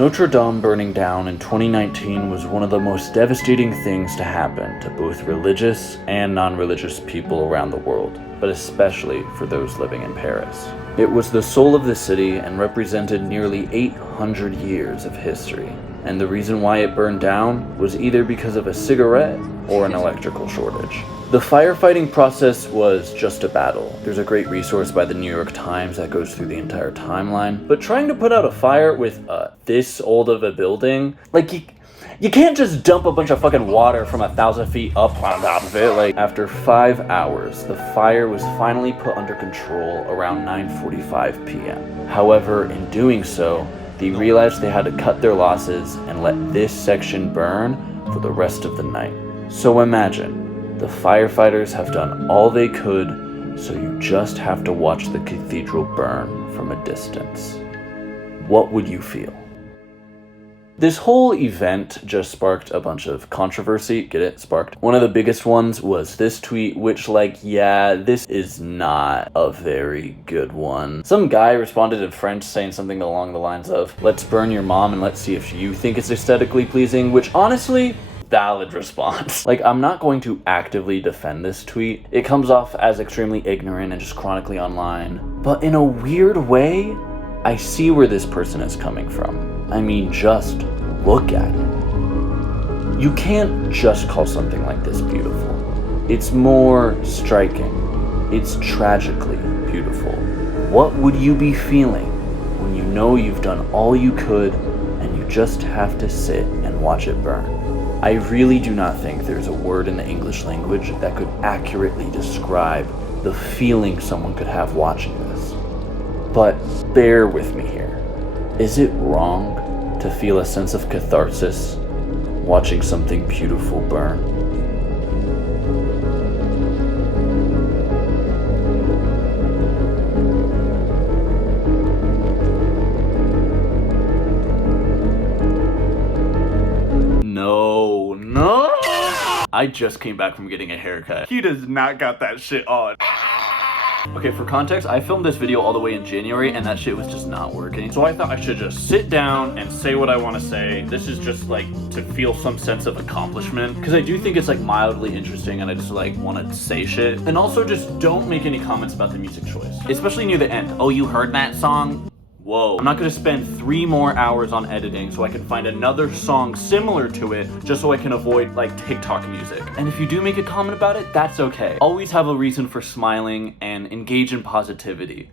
Notre Dame burning down in 2019 was one of the most devastating things to happen to both religious and non-religious people around the world, but especially for those living in Paris. It was the soul of the city and represented nearly 800 years of history. And the reason why it burned down was either because of a cigarette or an electrical shortage. The firefighting process was just a battle. There's a great resource by the New York Times that goes through the entire timeline. But trying to put out a fire with this old of a building, like you can't just dump a bunch of fucking water from 1,000 feet up on top of it. Like, after 5 hours, the fire was finally put under control around 9:45 p.m. However, in doing so, they realized they had to cut their losses and let this section burn for the rest of the night. So imagine, the firefighters have done all they could, so you just have to watch the cathedral burn from a distance. What would you feel? This whole event just sparked a bunch of controversy. Get it? Sparked. One of the biggest ones was this tweet, which, this is not a very good one. Some guy responded in French saying something along the lines of, "Let's burn your mom and let's see if you think it's aesthetically pleasing," which honestly, valid response. I'm not going to actively defend this tweet. It comes off as extremely ignorant and just chronically online. But in a weird way, I see where this person is coming from. I mean, just look at it. You can't just call something like this beautiful. It's more striking. It's tragically beautiful. What would you be feeling when you know you've done all you could and you just have to sit and watch it burn? I really do not think there's a word in the English language that could accurately describe the feeling someone could have watching this. But bear with me here. Is it wrong to feel a sense of catharsis watching something beautiful burn? No. I just came back from getting a haircut. He does not got that shit on. Okay, for context, I filmed this video all the way in January and that shit was just not working. So I thought I should just sit down and say what I want to say. This is just to feel some sense of accomplishment. Because I do think it's mildly interesting and I just want to say shit. And also just don't make any comments about the music choice. Especially near the end. Oh, you heard that song? Whoa. I'm not gonna spend 3 more hours on editing so I can find another song similar to it just so I can avoid TikTok music. And if you do make a comment about it, that's okay. Always have a reason for smiling and engage in positivity.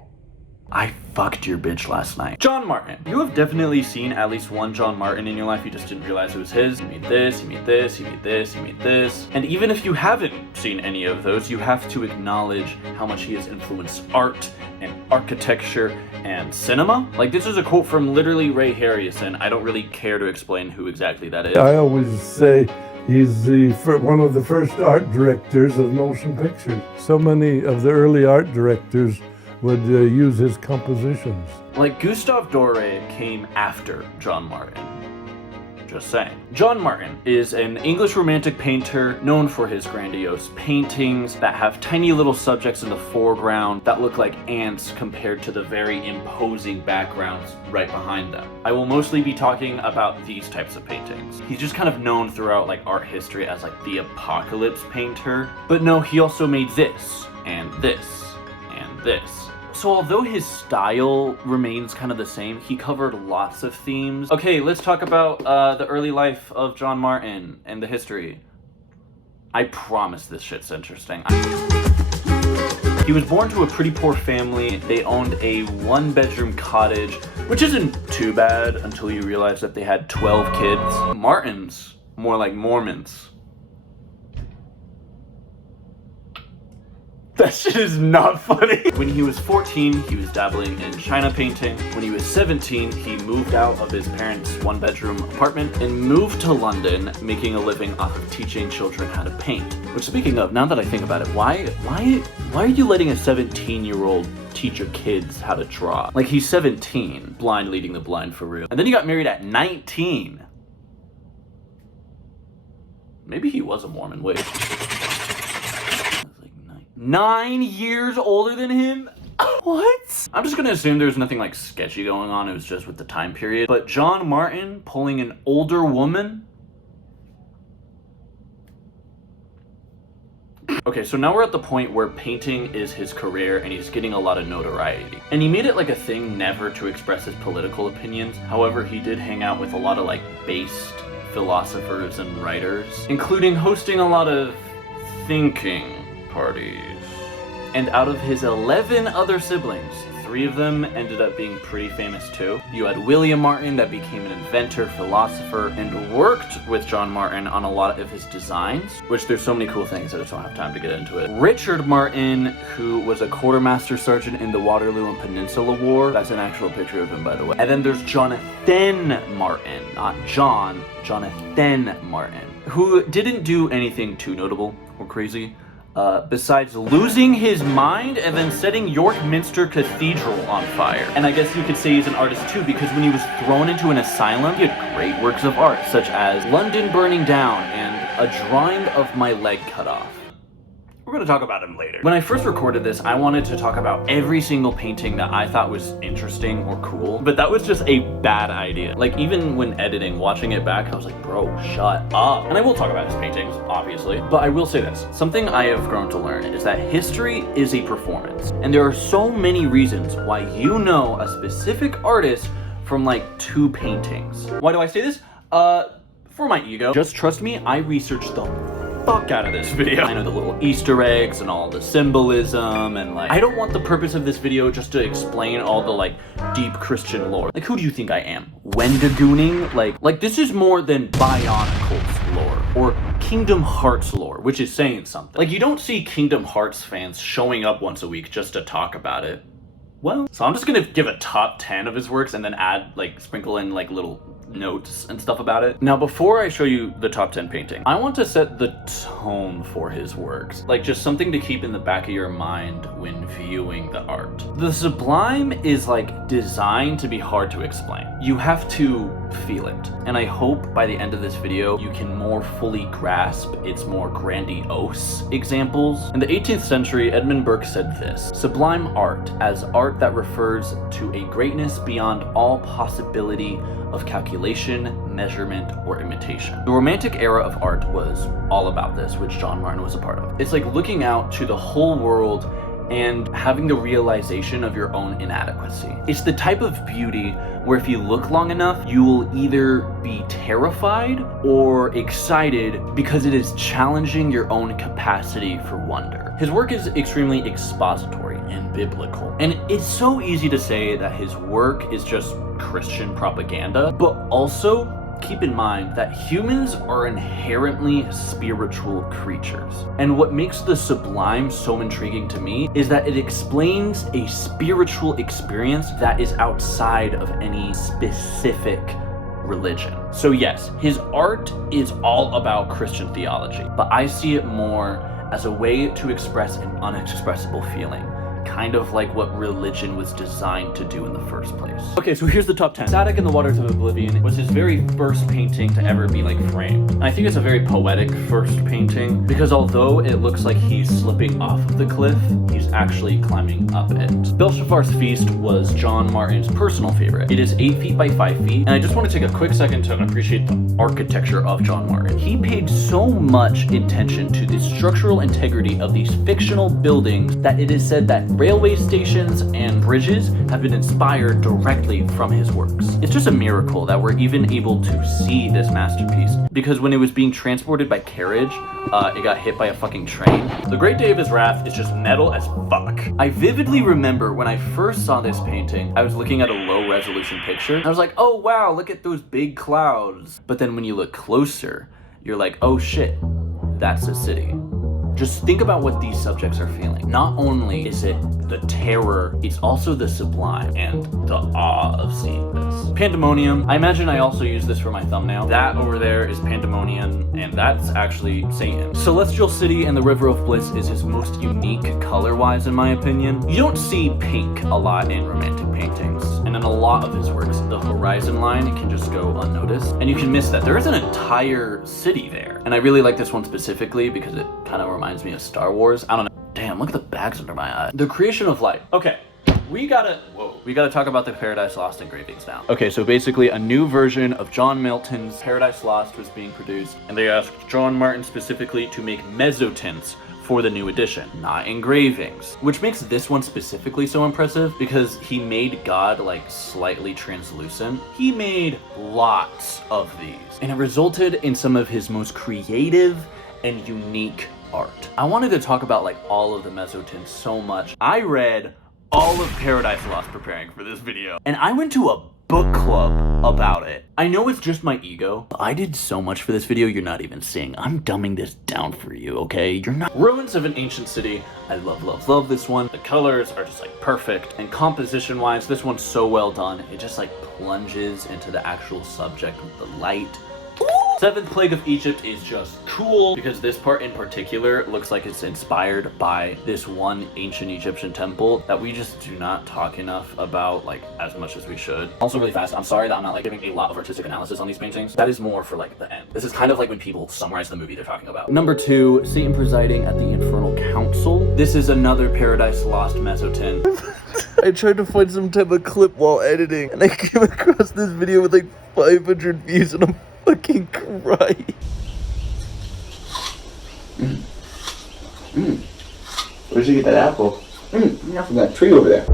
I fucked your bitch last night. John Martin. You have definitely seen at least one John Martin in your life. You just didn't realize it was his. He made this, he made this, he made this, he made this. And even if you haven't seen any of those, you have to acknowledge how much he has influenced art and architecture and cinema. This is a quote from literally Ray Harryhausen. I don't really care to explain who exactly that is. I always say he's one of the first art directors of motion pictures. So many of the early art directors would use his compositions. Gustave Doré came after John Martin. Just saying. John Martin is an English romantic painter known for his grandiose paintings that have tiny little subjects in the foreground that look like ants compared to the very imposing backgrounds right behind them. I will mostly be talking about these types of paintings. He's just kind of known throughout art history as the apocalypse painter. But no, he also made this, and this, and this. So although his style remains kind of the same, he covered lots of themes. Okay, let's talk about the early life of John Martin and the history. I promise this shit's interesting. He was born to a pretty poor family. They owned a 1-bedroom cottage, which isn't too bad until you realize that they had 12 kids. Martins, more like Mormons. That shit is not funny. When he was 14, he was dabbling in China painting. When he was 17, he moved out of his parents' 1-bedroom apartment and moved to London, making a living off of teaching children how to paint. Which, speaking of, now that I think about it, why are you letting a 17-year-old teach your kids how to draw? He's 17, blind leading the blind for real. And then he got married at 19. Maybe he was a Mormon, wait. 9 years older than him? What? I'm just gonna assume there's nothing like sketchy going on. It was just with the time period. But John Martin pulling an older woman? Okay, so now we're at the point where painting is his career and he's getting a lot of notoriety. And he made it like a thing never to express his political opinions. However, he did hang out with a lot of like based philosophers and writers, including hosting a lot of thinking parties. And out of his 11 other siblings, 3 of them ended up being pretty famous too. You had William Martin that became an inventor, philosopher, and worked with John Martin on a lot of his designs, which there's so many cool things I just don't have time to get into it. Richard Martin, who was a quartermaster sergeant in the Waterloo and Peninsula War. That's an actual picture of him, by the way. And then there's Jonathan Martin, not John, Jonathan Martin, who didn't do anything too notable or crazy. Besides losing his mind and then setting York Minster Cathedral on fire. And I guess you could say he's an artist too, because when he was thrown into an asylum, he had great works of art, such as London Burning Down and a drawing of my leg cut off. We're gonna talk about him later. When I first recorded this, I wanted to talk about every single painting that I thought was interesting or cool, but that was just a bad idea. Like, even when editing, watching it back, I was like, bro, shut up. And I will talk about his paintings, obviously, but I will say this. Something I have grown to learn is that history is a performance, and there are so many reasons why you know a specific artist from like 2 paintings. Why do I say this? For my ego. Just trust me, I researched the fuck out of this video. I know the little Easter eggs and all the symbolism, and like, I don't want the purpose of this video just to explain all the like deep Christian lore. Like, who do you think I am? Wendigooning? Like this is more than Bionicles lore or Kingdom Hearts lore, which is saying something. Like, you don't see Kingdom Hearts fans showing up once a week just to talk about it. Well, so I'm just gonna give a top 10 of his works and then add, like, sprinkle in like little notes and stuff about it. Now, before I show you the top 10 painting, I want to set the tone for his works. Like, just something to keep in the back of your mind when viewing the art. The Sublime is like designed to be hard to explain. You have to feel it. And I hope by the end of this video, you can more fully grasp its more grandiose examples. In the 18th century, Edmund Burke said this: "Sublime art, as art that refers to a greatness beyond all possibility of calculation, measurement, or imitation." The Romantic era of art was all about this, which John Martin was a part of. It's like looking out to the whole world and having the realization of your own inadequacy. It's the type of beauty where if you look long enough, you will either be terrified or excited because it is challenging your own capacity for wonder. His work is extremely expository and biblical. And it's so easy to say that his work is just Christian propaganda, but also keep in mind that humans are inherently spiritual creatures. And what makes the Sublime so intriguing to me is that it explains a spiritual experience that is outside of any specific religion. So yes, his art is all about Christian theology, but I see it more as a way to express an unexpressible feeling. Kind of like what religion was designed to do in the first place. Okay, so here's the top 10. Static in the Waters of Oblivion was his very first painting to ever be like framed. And I think it's a very poetic first painting because although it looks like he's slipping off of the cliff, he's actually climbing up it. Belshazzar's Feast was John Martin's personal favorite. It is 8 feet by 5 feet, and I just want to take a quick second to appreciate the architecture of John Martin. He paid so much attention to the structural integrity of these fictional buildings that it is said that railway stations and bridges have been inspired directly from his works. It's just a miracle that we're even able to see this masterpiece, because when it was being transported by carriage, it got hit by a fucking train. The Great Day of His Wrath is just metal as fuck. I vividly remember when I first saw this painting, I was looking at a low resolution picture. I was like, oh wow, look at those big clouds. But then when you look closer, you're like, oh shit, that's a city. Just think about what these subjects are feeling. Not only is it the terror, it's also the sublime and the awe of seeing this. Pandemonium, I imagine I also use this for my thumbnail. That over there is Pandemonium, and that's actually Satan. Celestial City and the River of Bliss is his most unique color-wise in my opinion. You don't see pink a lot in romantic paintings, and in a lot of his works, the horizon line can just go unnoticed, and you can miss that. There is an entire city there, and I really like this one specifically because it kind of reminds me of Star Wars. I don't know. Damn. Damn, look at the bags under my eyes. The creation of light. Okay. We gotta talk about the Paradise Lost engravings now. Okay, so basically a new version of John Milton's Paradise Lost was being produced, and they asked John Martin specifically to make mezzotints for the new edition, not engravings. Which makes this one specifically so impressive because he made God like slightly translucent. He made lots of these, and it resulted in some of his most creative and unique art. I wanted to talk about like all of the mezzotints so much. I read all of Paradise Lost preparing for this video, and I went to a book club about it. I know it's just my ego, but I did so much for this video you're not even seeing. I'm dumbing this down for you, okay? You're not. Ruins of an Ancient City. I love this one. The colors are just like perfect, and composition wise, this one's so well done. It just like plunges into the actual subject with the light. Seventh Plague of Egypt is just cool because this part in particular looks like it's inspired by this one ancient Egyptian temple that we just do not talk enough about like as much as we should. Also really fast, I'm sorry that I'm not like giving a lot of artistic analysis on these paintings. That is more for like the end. This is kind of like when people summarize the movie they're talking about. Number 2, Satan presiding at the Infernal Council. This is another Paradise Lost mezzotint. I tried to find some type of clip while editing, and I came across this video with like 500 views, and I'm fucking crying. Where'd you get that apple? You're from that tree over there.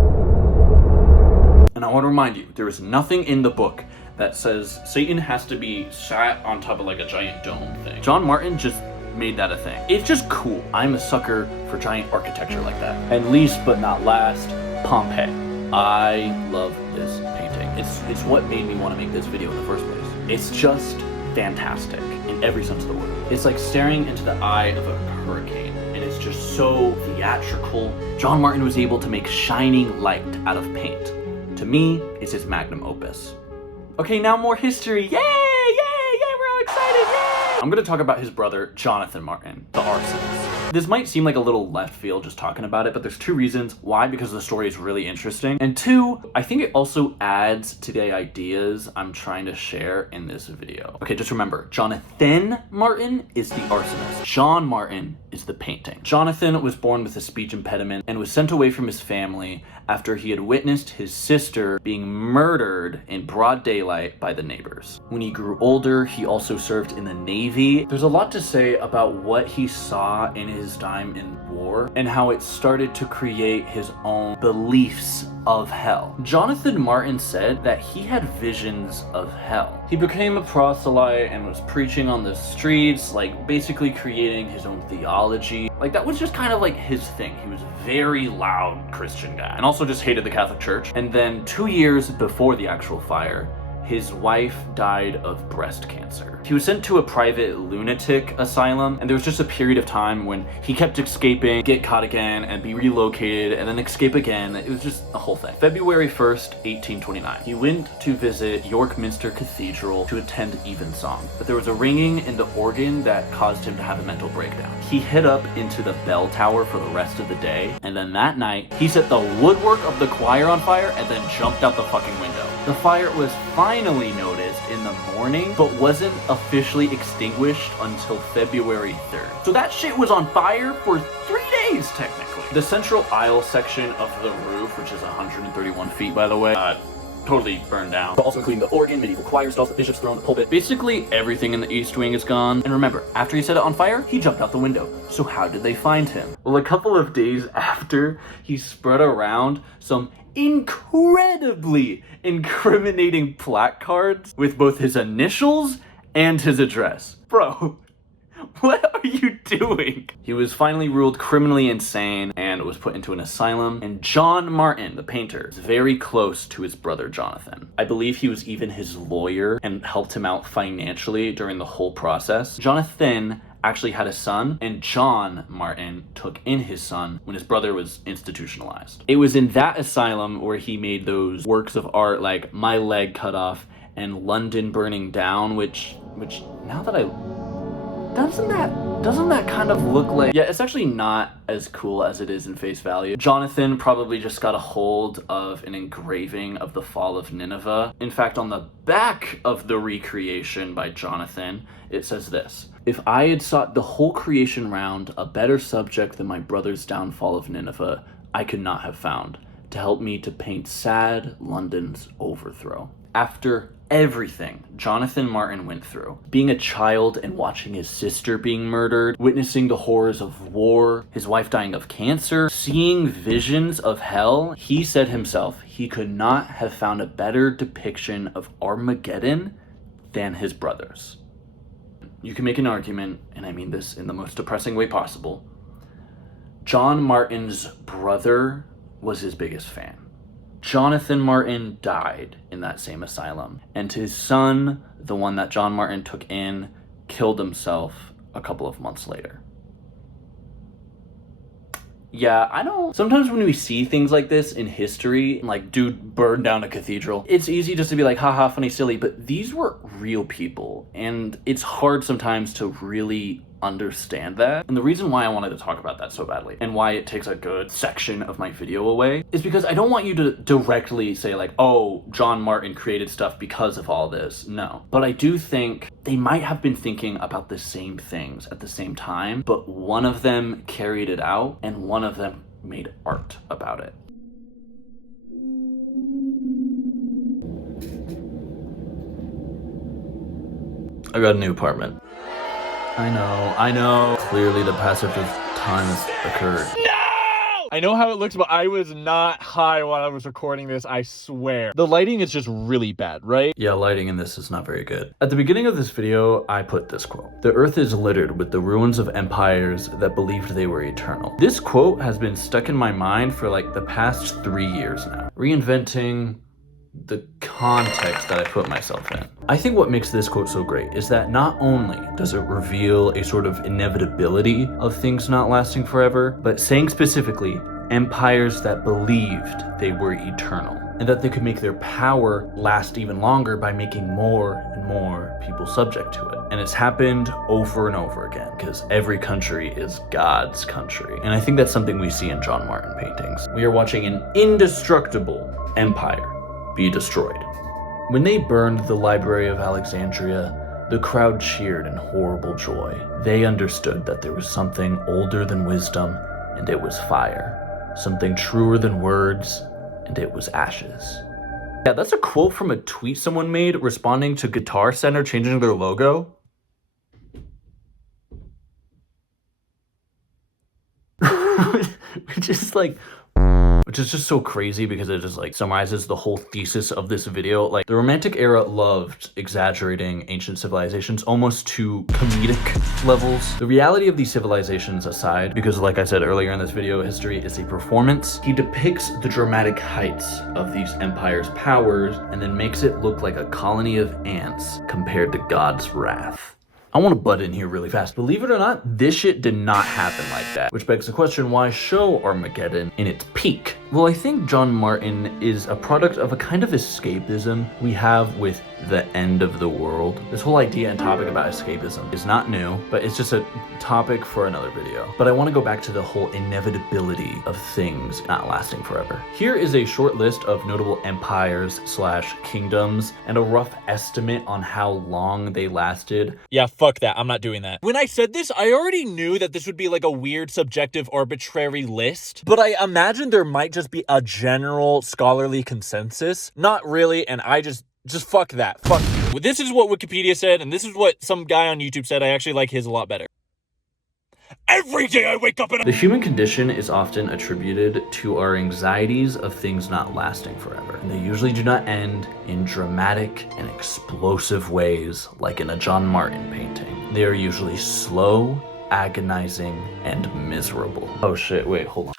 And I want to remind you, there is nothing in the book that says Satan has to be sat on top of like a giant dome thing. John Martin just made that a thing. It's just cool. I'm a sucker for giant architecture like that. And least but not last, Pompeii. I love this painting. It's what made me want to make this video in the first place. It's just fantastic in every sense of the word. It's like staring into the eye of a hurricane, and it's just so theatrical. John Martin was able to make shining light out of paint. To me, it's his magnum opus. Okay, now more history. Yay, we're all excited, yay! I'm gonna talk about his brother, Jonathan Martin, the arsonist. This might seem like a little left field just talking about it, but there's 2 reasons. Why? Because the story is really interesting. And 2, I think it also adds to the ideas I'm trying to share in this video. Okay, just remember, Jonathan Martin is the arsonist. John Martin is the painting. Jonathan was born with a speech impediment and was sent away from his family after he had witnessed his sister being murdered in broad daylight by the neighbors. When he grew older, he also served in the Navy. There's a lot to say about what he saw in his time in war and how it started to create his own beliefs of hell. Jonathan Martin said that he had visions of hell. He became a proselyte and was preaching on the streets, like basically creating his own theology. Like that was just kind of like his thing. He was a very loud Christian guy and also just hated the Catholic Church. And then 2 years before the actual fire, his wife died of breast cancer. He was sent to a private lunatic asylum, and there was just a period of time when he kept escaping, get caught again, and be relocated, and then escape again. It was just a whole thing. February 1st, 1829. He went to visit York Minster Cathedral to attend evensong, but there was a ringing in the organ that caused him to have a mental breakdown. He hid up into the bell tower for the rest of the day, and then that night, he set the woodwork of the choir on fire and then jumped out the fucking window. The fire was finally noticed in the morning, but wasn't officially extinguished until February 3rd. So that shit was on fire for 3 days, technically. The central aisle section of the roof, which is 131 feet, by the way, totally burned down. But also including the organ, medieval choir stalls, the bishop's throne, the pulpit. Basically, everything in the East Wing is gone. And remember, after he set it on fire, he jumped out the window. So how did they find him? Well, a couple of days after, he spread around some incredibly incriminating placards with both his initials and his address. Bro, what are you doing? He was finally ruled criminally insane and was put into an asylum. And John Martin, the painter, is very close to his brother Jonathan. I believe he was even his lawyer and helped him out financially during the whole process. Jonathan actually had a son, and John Martin took in his son when his brother was institutionalized. It was in that asylum where he made those works of art like My Leg Cut Off and London Burning Down, which now that I Doesn't that kind of look like... Yeah, it's actually not as cool as it is in face value. Jonathan probably just got a hold of an engraving of the fall of Nineveh. In fact, on the back of the recreation by Jonathan, it says this: "If I had sought the whole creation round a better subject than my brother's downfall of Nineveh, I could not have found, to help me to paint sad London's overthrow." After everything Jonathan Martin went through, being a child and watching his sister being murdered, witnessing the horrors of war, his wife dying of cancer, seeing visions of hell, he said himself he could not have found a better depiction of Armageddon than his brother's. You can make an argument, and I mean this in the most depressing way possible, John Martin's brother was his biggest fan. Jonathan Martin died in that same asylum, and his son, the one that John Martin took in, killed himself a couple of months later. Yeah, sometimes when we see things like this in history, like dude burned down a cathedral, it's easy just to be like, haha, funny, silly, but these were real people, and it's hard sometimes to really understand that. And the reason why I wanted to talk about that so badly, and why it takes a good section of my video away, is because I don't want you to directly say like, oh, John Martin created stuff because of all this. No. But I do think they might have been thinking about the same things at the same time, but one of them carried it out, and one of them made art about it. I got a new apartment. I know. Clearly the passage of time has occurred. No! I know how it looks, but I was not high while I was recording this, I swear. The lighting is just really bad, right? Yeah, lighting in this is not very good. At the beginning of this video, I put this quote: "The earth is littered with the ruins of empires that believed they were eternal." This quote has been stuck in my mind for like the past 3 years now, reinventing the context that I put myself in. I think what makes this quote so great is that not only does it reveal a sort of inevitability of things not lasting forever, but saying specifically empires that believed they were eternal, and that they could make their power last even longer by making more and more people subject to it. And it's happened over and over again, because every country is God's country. And I think that's something we see in John Martin paintings. We are watching an indestructible empire be destroyed. When they burned the Library of Alexandria, the crowd cheered in horrible joy. They understood that there was something older than wisdom, and it was fire. Something truer than words, and it was ashes. Yeah, that's a quote from a tweet someone made responding to Guitar Center changing their logo. Which is just so crazy because it just like summarizes the whole thesis of this video. Like, the Romantic era loved exaggerating ancient civilizations almost to comedic levels. The reality of these civilizations aside, because like I said earlier in this video, history is a performance, he depicts the dramatic heights of these empires' powers and then makes it look like a colony of ants compared to God's wrath. I want to butt in here really fast. Believe it or not, this shit did not happen like that. Which begs the question, why show Armageddon in its peak? Well, I think John Martin is a product of a kind of escapism we have with the end of the world. This whole idea and topic about escapism is not new, but it's just a topic for another video. But I want to go back to the whole inevitability of things not lasting forever. Here is a short list of notable empires / kingdoms and a rough estimate on how long they lasted. Yeah, fuck that. I'm not doing that. When I said this, I already knew that this would be like a weird, subjective, arbitrary list, but I imagined there might just be a general scholarly consensus. Not really, and I just fuck that. Fuck you. This is what Wikipedia said, and this is what some guy on YouTube said. I actually like his a lot better. Every day I wake up and the human condition is often attributed to our anxieties of things not lasting forever. And they usually do not end in dramatic and explosive ways like in a John Martin painting. They are usually slow, agonizing, and miserable. Oh shit, wait, hold on.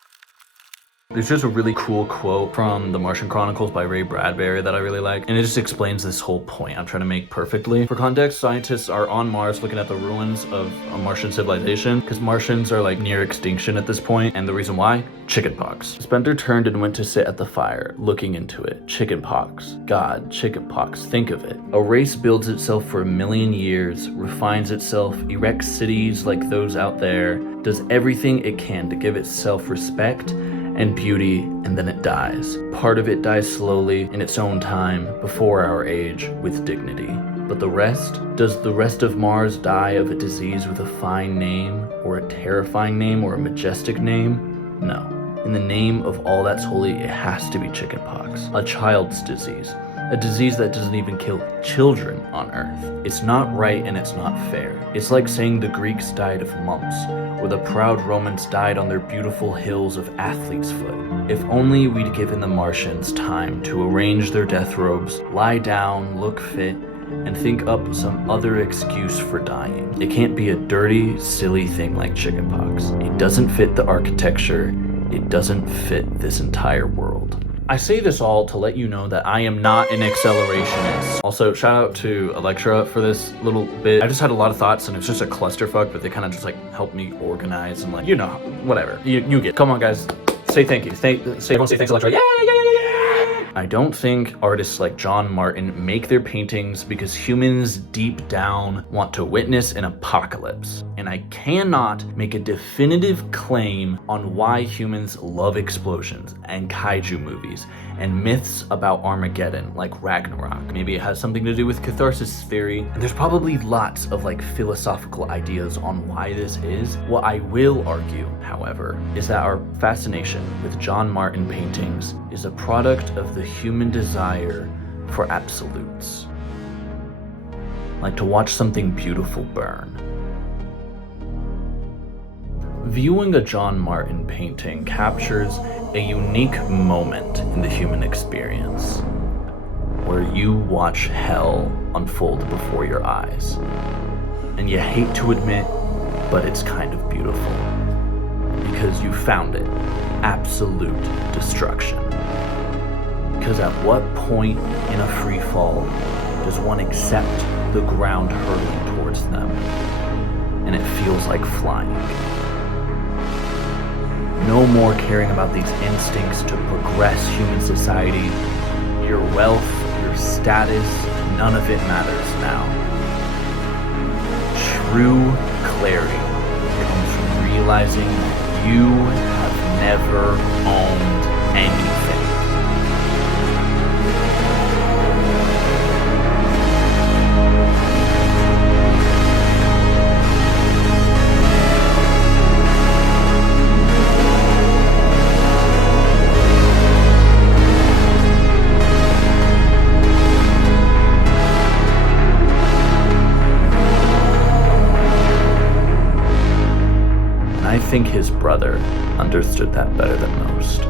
There's just a really cool quote from the Martian Chronicles by Ray Bradbury that I really like, and it just explains this whole point I'm trying to make perfectly. For context, scientists are on Mars looking at the ruins of a Martian civilization, because Martians are like near extinction at this point, and the reason why? Chickenpox. Spencer turned and went to sit at the fire, looking into it. Chickenpox. God, chickenpox, think of it. A race builds itself for 1 million years, refines itself, erects cities like those out there, does everything it can to give itself respect and beauty, and then it dies. Part of it dies slowly, in its own time, before our age, with dignity. But the rest? Does the rest of Mars die of a disease with a fine name, or a terrifying name, or a majestic name? No. In the name of all that's holy, it has to be chickenpox. A child's disease. A disease that doesn't even kill children on Earth. It's not right and it's not fair. It's like saying the Greeks died of mumps, or the proud Romans died on their beautiful hills of Athlete's Foot. If only we'd given the Martians time to arrange their death robes, lie down, look fit, and think up some other excuse for dying. It can't be a dirty, silly thing like chickenpox. It doesn't fit the architecture. It doesn't fit this entire world. I say this all to let you know that I am not an accelerationist. Also, shout out to Electra for this little bit. I just had a lot of thoughts and it's just a clusterfuck, but they kind of just like helped me organize and like, you know, whatever. You get. Come on, guys. Say thank you. Everyone say thanks, Electra. Yeah. I don't think artists like John Martin make their paintings because humans deep down want to witness an apocalypse. And I cannot make a definitive claim on why humans love explosions and kaiju movies and myths about Armageddon like Ragnarok. Maybe it has something to do with catharsis theory. And there's probably lots of like philosophical ideas on why this is. What I will argue, however, is that our fascination with John Martin paintings is a product of the human desire for absolutes. Like to watch something beautiful burn. Viewing a John Martin painting captures a unique moment in the human experience, where you watch hell unfold before your eyes. And you hate to admit, but it's kind of beautiful. Because you found it. Absolute destruction. Because at what point in a free fall does one accept the ground hurtling towards them, and it feels like flying? No more caring about these instincts to progress human society. Your wealth, your status, none of it matters now. True clarity comes from realizing you have never owned anything. I think his brother understood that better than most.